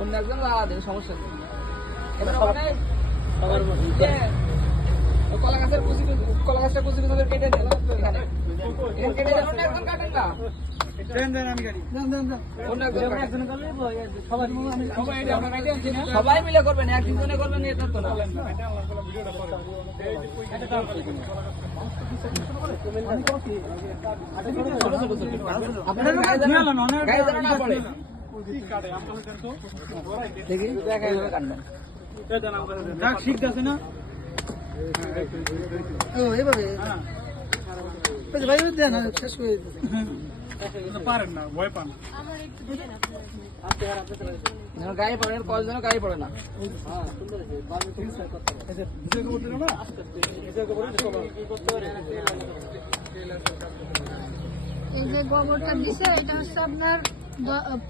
অন্য একজন লাগা দেবে, সমস্যা নেই। এবার কলা গাছের কুচি, কলা গাছটা কুচি কুচি কেটে দেন এখানে, কেটে দেন। অন্য একজন কাটেন না, সবাই মিলে করবেন, একজনে করবেন এটা তো না। দেখি কাটবেন ঠিক আছে না এইভাবে ভাই দেন শেষ করে পারেন না, ভয় পান। গায়ে পড়ে, কয়েকজন গায়ে পড়ে না। এই যে গোবরটা দিছে এটা হচ্ছে আপনার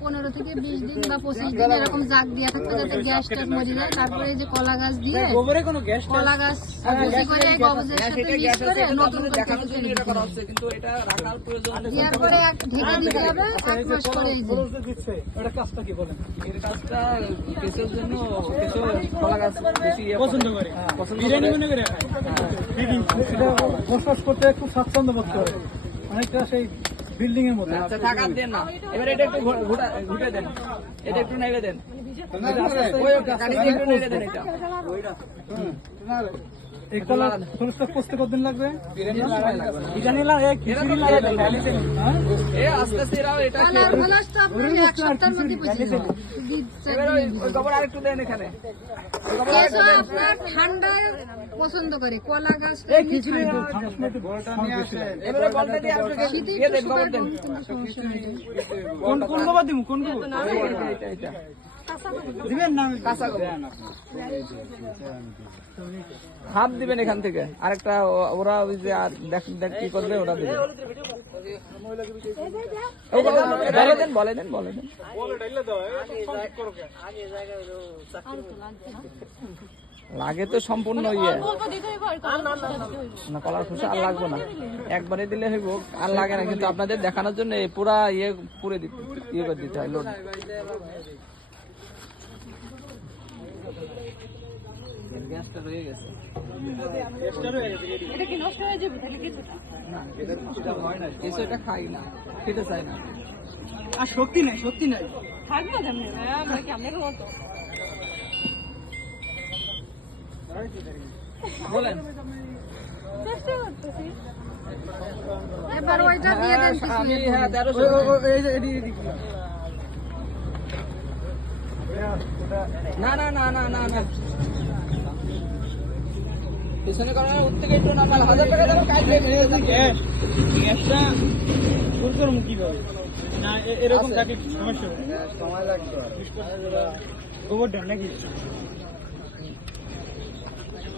15 থেকে 20 দিন বা 25 দিন এরকম জাগ দিয়ে থাকবে যাতে গ্যাসটা মরে যায়। তারপরে এই যে কলা গাছ দিয়ে গোবরে কোনো গ্যাস কলা গাছ বেশি করে এই গোবরের সাথে মিক্স করে নতুন করে দেখানোর জন্য এটা করা হচ্ছে, কিন্তু এটা রাখার প্রয়োজন। দেওয়ার পরে ঢেকে দিতে হবে 1 মাস করে। এই যে দিচ্ছে ওটা কাজটা কি বলেন? এর কাজটা কেসের জন্য, কিছু কলা গাছ বেশি পছন্দ করে, বিরিয়ানি মনে করে খায়। এটা বসবাস করতে খুব স্বাচ্ছন্দ্য বোধ করে, অনেকটা সেই বিল্ডিং এর মধ্যে। আচ্ছা টাকা দেন না, এবার এটা একটু ঘুরে দেন, এটা একটু নেড়ে দেন, ওই গাড়ি দিয়ে একটু নেড়ে দেন এটা। এই কলা খরচটা কষতে কতদিন লাগবে? বিরিয়ানি আস্তে আস্তে এরাও এটা কলার খোলস তো আপনার 1 সপ্তাহের মধ্যে পচে যাবে। এবার ওই গোবর আরেকটু দেন এখানে। কেঁচো আপনার ঠান্ডায় পছন্দ করে, কলা গাছ এবারে বলতে দিয়ে আপনি দিয়ে দেন, গোবর দেন। কোন কোন গোবর দিব? কোন গোবর এটা দিবেন না? কাঁচা গোবর হাফ দিবেন এখান থেকে, আরেকটা ওরা ওই যে আর দেখ কি করবে ওরা দেবে। বলে দেন লাগে তো সম্পূর্ণ ইয়ে না, কলার খোসা আর লাগবে না, একবারে দিলে হইব, আর লাগে না। কিন্তু আপনাদের দেখানোর জন্য পুরা ইয়ে পুরে দিতে ইয়ে করে দিতে হয়, লোড। গ্যাসটা রয়ে গেছে, এটা কি নষ্ট হয়ে যাবে তাহলে কিছু না এটা নষ্ট হয় না, কিছু এটা খাই না, খেতে চাই না। আর শক্তি নাই, শক্তি নাই। থাকবে কেমনে আমরা কি আমরা মতো বলেন চেষ্টা করতেছি। এবার ওইটা দিয়ে দেন। আমি হ্যাঁ 1300 না না না না না না পিছনে কারণ উঠ থেকে একটু না, তাহলে 1000 টাকা দেবো কাটবে। গ্যাসটা ফুল করবো কিভাবে? না এরকম থাকে সমস্যা, সময় লাগবে। গোবর দেন নাকি?